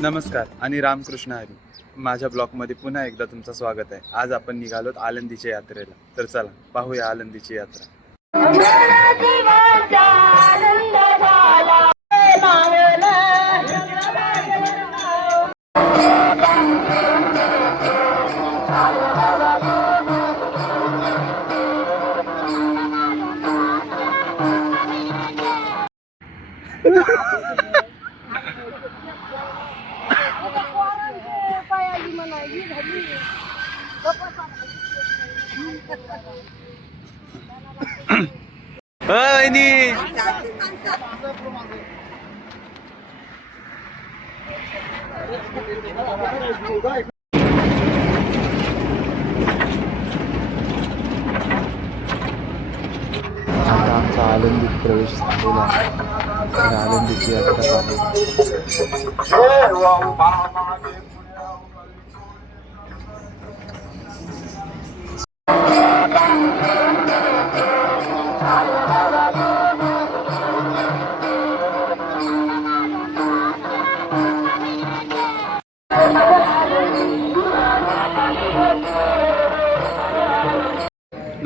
नमस्कार आणि रामकृष्ण हरी. माझ्या ब्लॉगमध्ये पुन्हा एकदा तुमचं स्वागत आहे. आज आपण निघालोत आलंदीच्या यात्रेला. तर चला पाहूया आलंदीची यात्रा. आता आमचा आनंदीत प्रवेश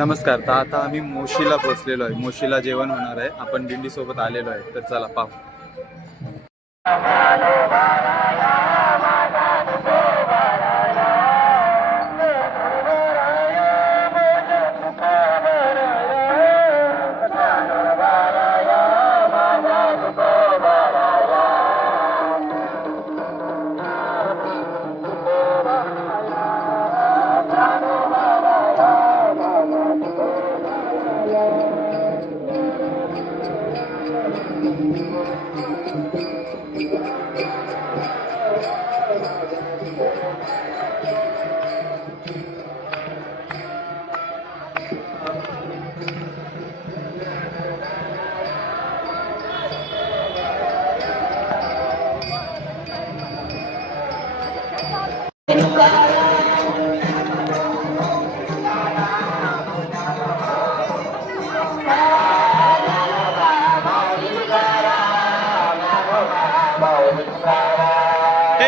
नमस्कार तर आता आम्ही मोशीला पोहोचलेलो आहे. मोशीला जेवण होणार आहे. आपण दिंडी सोबत आलेलो आहे. तर चला पाहू.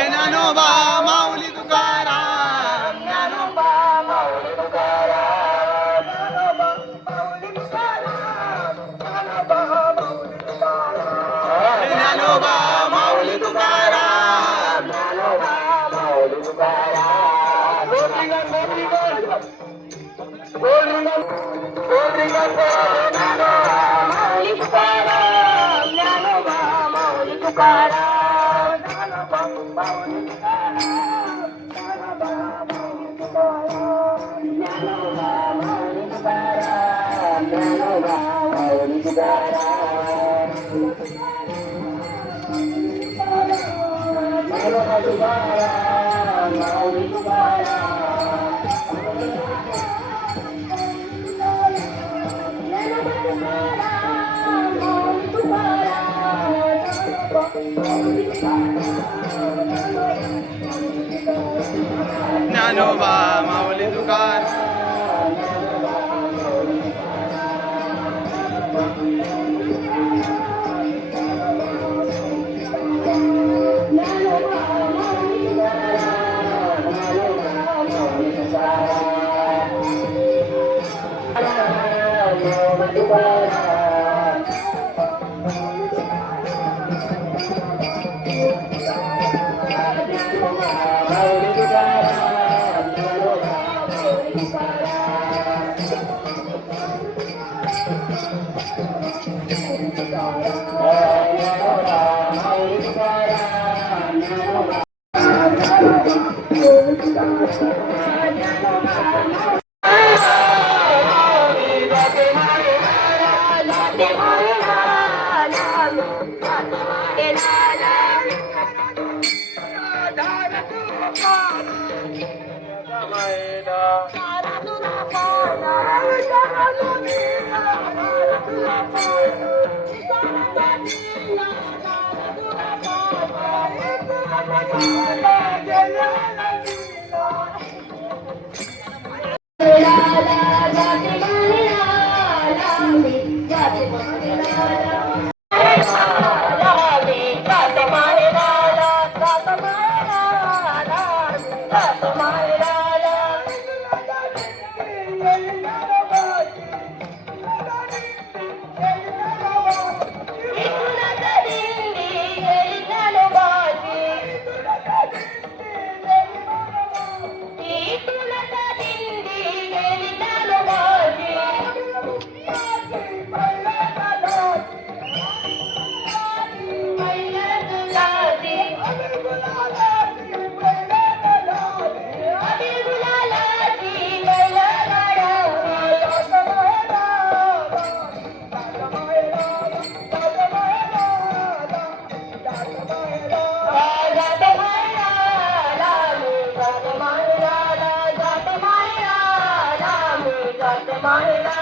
हे Nanova. sabe? my.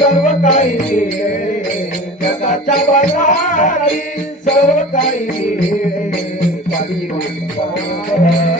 सर्व काही जगाच्या बाजारी सर्व काही जगाच्या बाजारी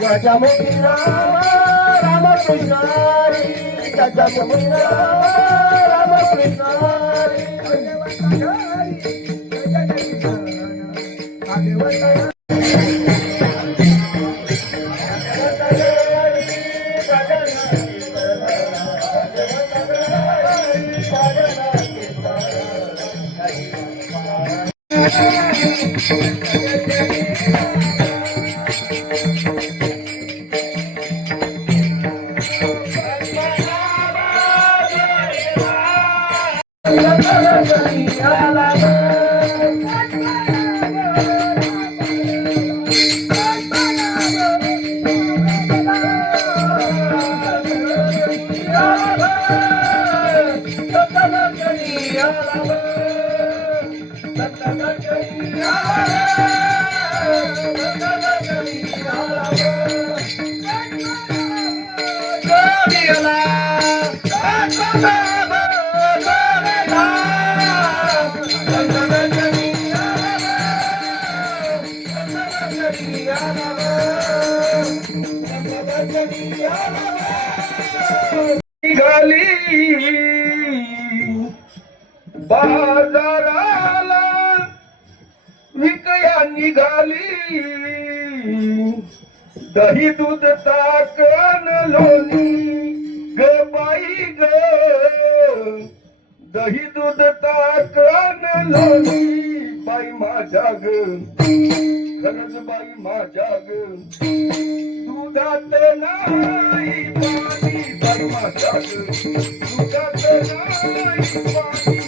Gajamukina Ramakrishna Gajamukina Ramakrishna बाजाराला विकया निघाली. दही दूध ताकन लोणी ग बाई ग दही दूध ताकन लोणी बाई माझ्या ग खरंच बाई माझ्या ग दुधात नाही पाणी. बाई माझ्या ग दुधात नाही पाणी.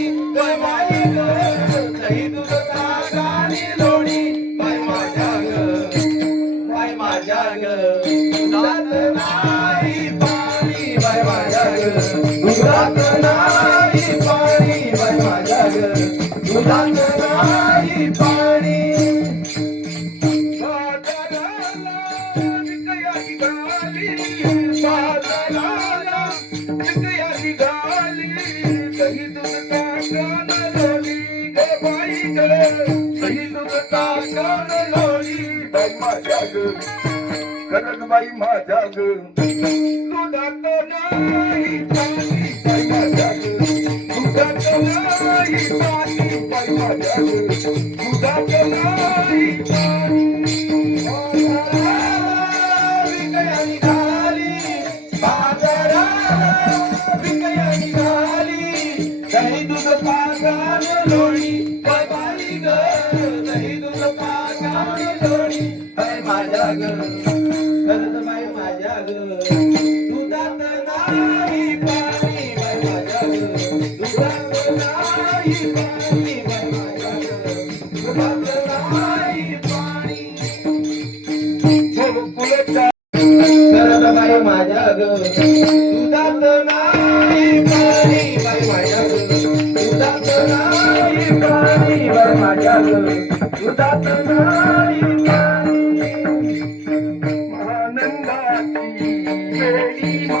ग करणबाई माझ्या ग Thank you.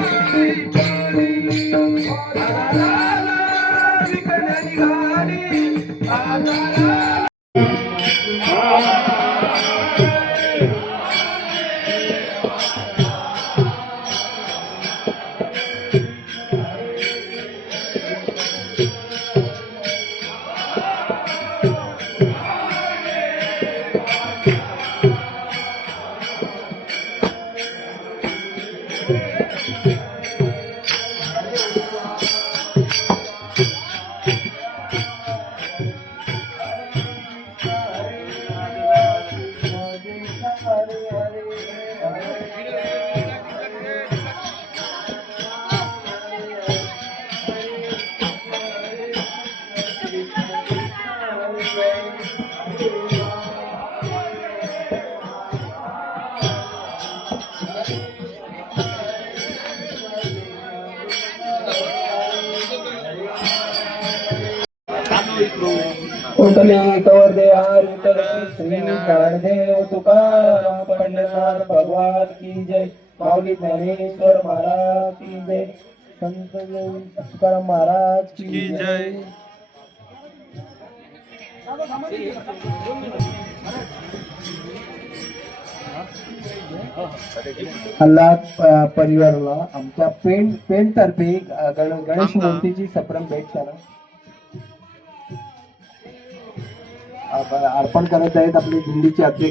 Hare उठले कवर दे हार विठ्ठल श्री ज्ञानदेव तुकाराम पंढरनाथ भगवान की जय. माऊली ज्ञानेश्वर महाराज की जय. संत तुकाराम महाराज की जय. हल्ला परिवाराला आमच्या पेन पेन तर्फे गणेश मूर्तीची सप्रम भेट करा. अर्पण करत आहेत आपली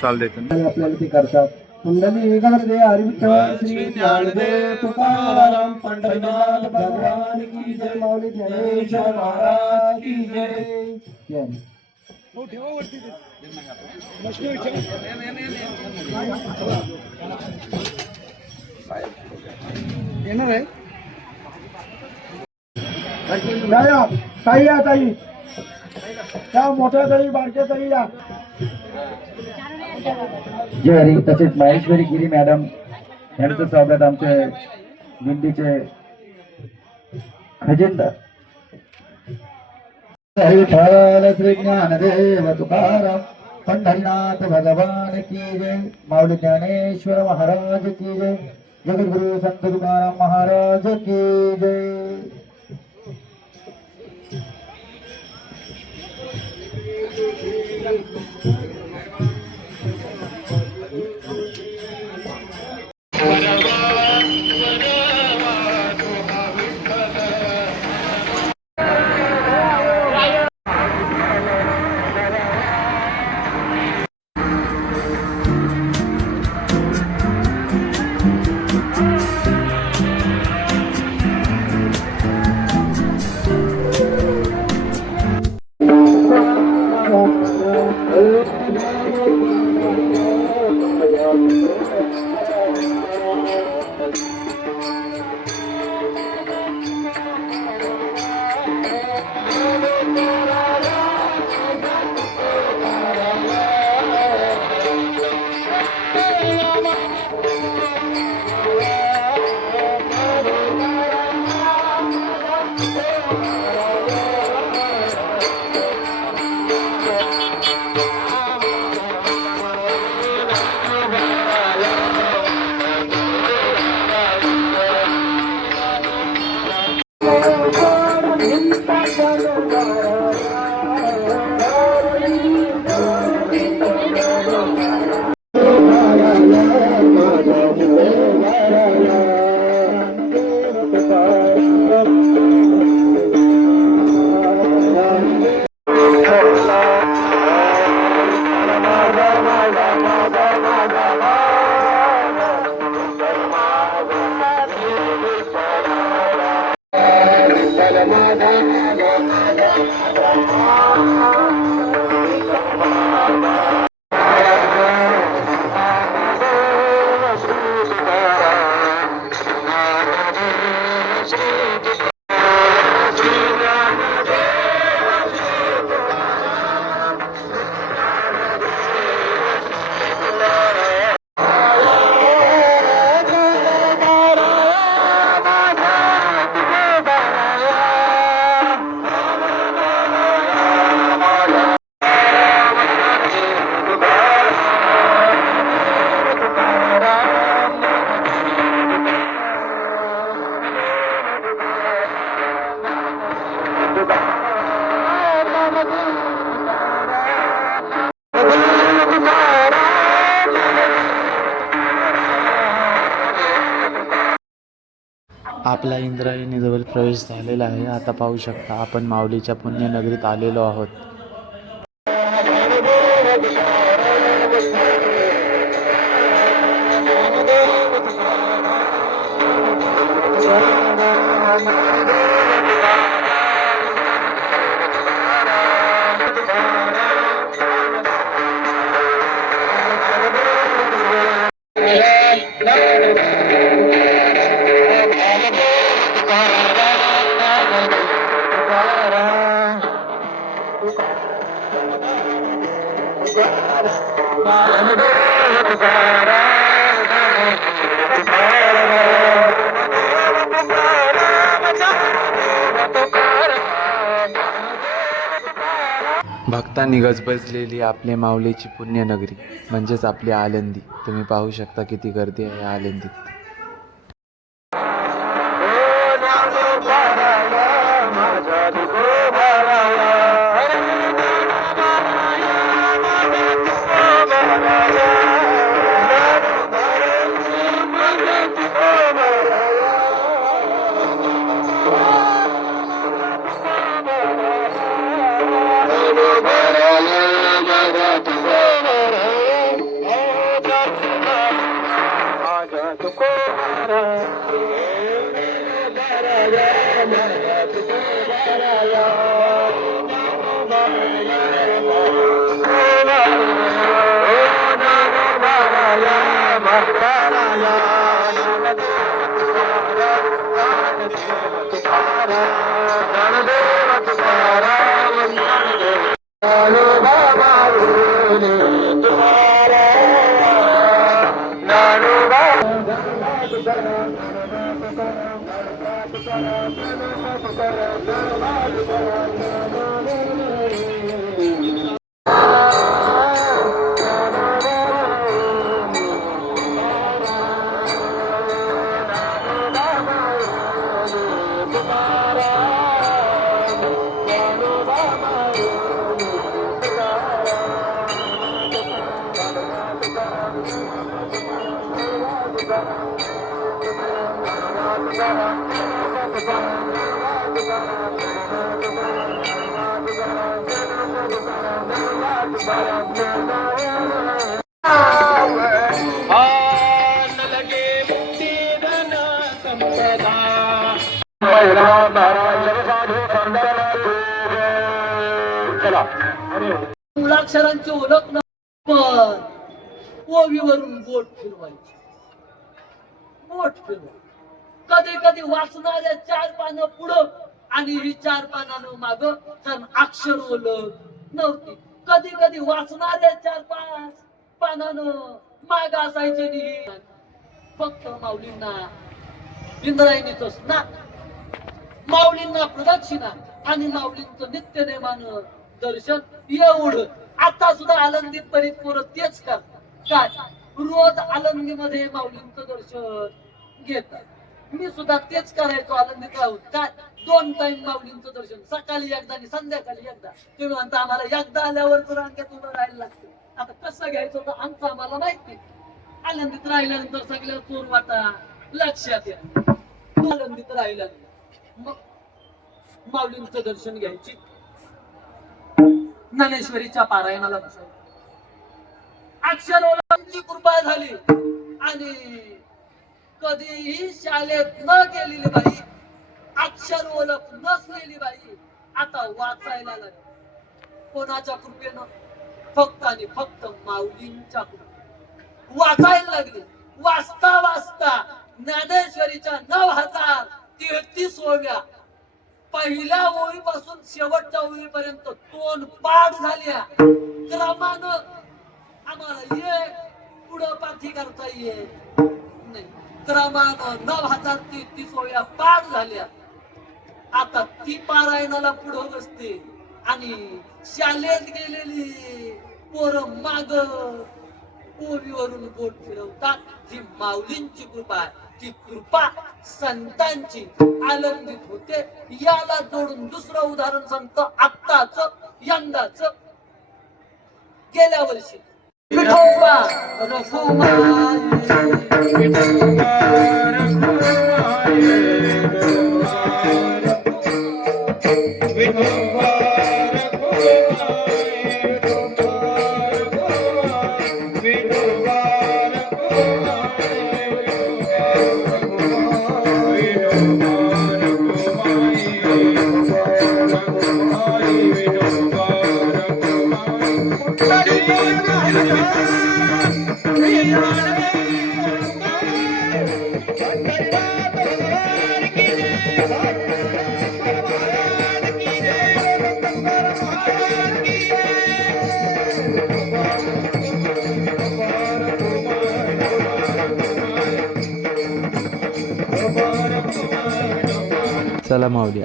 शॉल देतो ना. आपल्याला ते करतात. कुंडली श्री ज्ञानदेव तुकाराम पंढरनाथ भगवान की जय. माऊली महाराज की जय. जय. येणार आहे? या या ताई या ताई. त्या मोठ्या ताई बारक्या ताई या. जय हरी तसेच महेश्वरी गिरी मॅडम यांचं स्वागत आमचे दिंडीचे खजिनदार. हरी विठ्ठल श्री ज्ञानदेव तुकाराम पंढरीनाथ भगवान की जय माऊली ज्ञानेश्वर महाराज की जय जगद्गुरु संत तुकाराम महाराज की जय. इंद्रायणीजवळ प्रवेश झालेला आहे. आता पाहू शकता आपण माऊलीच्या पुण्यनगरीत आलेलो आहोत. भक्तांनी गजबजलेली आपली माऊलीची पुण्यनगरी म्हणजेच आपली आलंदी. तुम्ही पाहू शकता किती गर्दी आहे आलंदीत. या आळंदीत मुलाक्षरांची ओळख न पण ओवीवरून बोट फिरवायची. बोट फिरवायची. कधी कधी वाचणाऱ्या चार पानं पुढं आणि ही चार पानानं माग तर अक्षर ओळख नव्हती. कधी कधी वाचणाऱ्या चार पाच पानानं माग असायचे नाही. फक्त माऊलींना इंद्रायणीच ना माऊलींना प्रदक्षिणा आणि माऊलींचं नित्य नेमान दर्शन एवढं. आता सुद्धा आनंदीत परीत पोरं तेच करतात काय? रोज आनंदीमध्ये माऊलींचं दर्शन घेतात. मी सुद्धा तेच करायचो आनंदीत राहून. काय? दोन टाइम माऊलींचं दर्शन. सकाळी एकदा आणि संध्याकाळी एकदा. तुम्ही म्हणता आम्हाला एकदा आल्यावर तर अंक्यात उभं राहायला लागतं. आता कसं घ्यायचं तर आमचं आम्हाला माहिती आनंदीत राहिल्यानंतर सगळ्या चोर वाटा लक्षात या. आनंदीत राहिल्यानंतर. माऊलींचं दर्शन घ्यायची. ज्ञानेश्वरीच्या पारायणाला बसायची. अक्षर ओलांची कृपा झाली. आणि कधीही शाळेत न गेलेली बाई अक्षर ओळख नसलेली बाई आता वाचायला लागली. कोणाच्या कृपेनं? फक्त आणि फक्त माऊलींच्या कृपेनं. वाचायला लागली. वाचता वाचता ज्ञानेश्वरीच्या नऊ हजार तेहतीस ओव्या पहिल्या ओळीपासून शेवटच्या ओळीपर्यंत तोंड पाठ झाल्या. क्रमानं आम्हाला ये पुढं पाठी करता ये. नाही क्रमानं नऊ हजार तेहतीस ओळ्या पाठ झाल्या. आता ती पारायणाला पुढं बसते आणि शालेत गेलेली पोर माग. ओवीवरून बोट फिरवतात. ही माऊलींची कृपा आहे. ती कृपा संतांची आनंदित होते. याला जोडून दुसरं उदाहरण सांगतो. आत्ताच यंदाच. गेल्या वर्षी. विठोबा रखुमाई विठोबा you.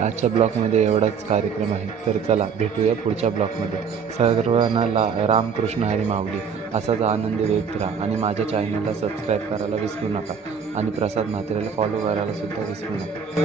आजच्या ब्लॉगमध्ये एवढाच कार्यक्रम आहे. तर चला भेटूया पुढच्या ब्लॉगमध्ये. सर्वांना ला रामकृष्ण हरी माऊली. असाच आनंद देत राहा आणि माझ्या चॅनलला सबस्क्राईब करायला विसरू नका. आणि प्रसाद म्हात्रेला फॉलो करायला सुद्धा विसरू नका.